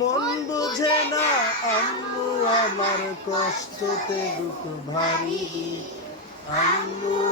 মন বুঝে না আম্মু আমার কষ্টতে দুটো ভারী। আম্মু